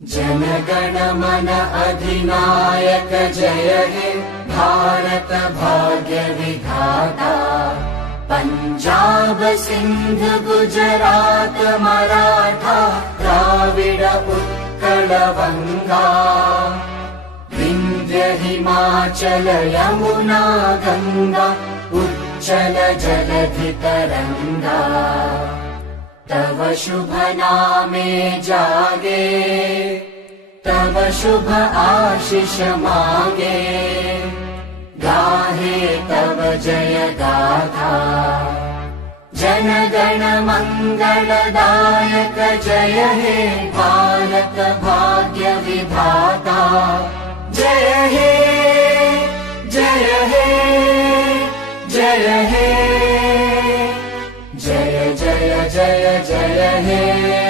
जन मन अधिनायक जय हे भारत भाग्य विधाता। पंजाब सिंध गुजरात मराठा द्राविड उत्कल गंगा। विंध्य हिमाचल यमुना गंगा उच्चल जलधि तरंगा। तव शुभ नामे जागे तव शुभ आशीष मांगे। गाहे तव जय गाथा जन गण मंगलदायक जय हे भारत भाग्य विधाता। जय हे जय हे जय हे जय जय जय जय हे।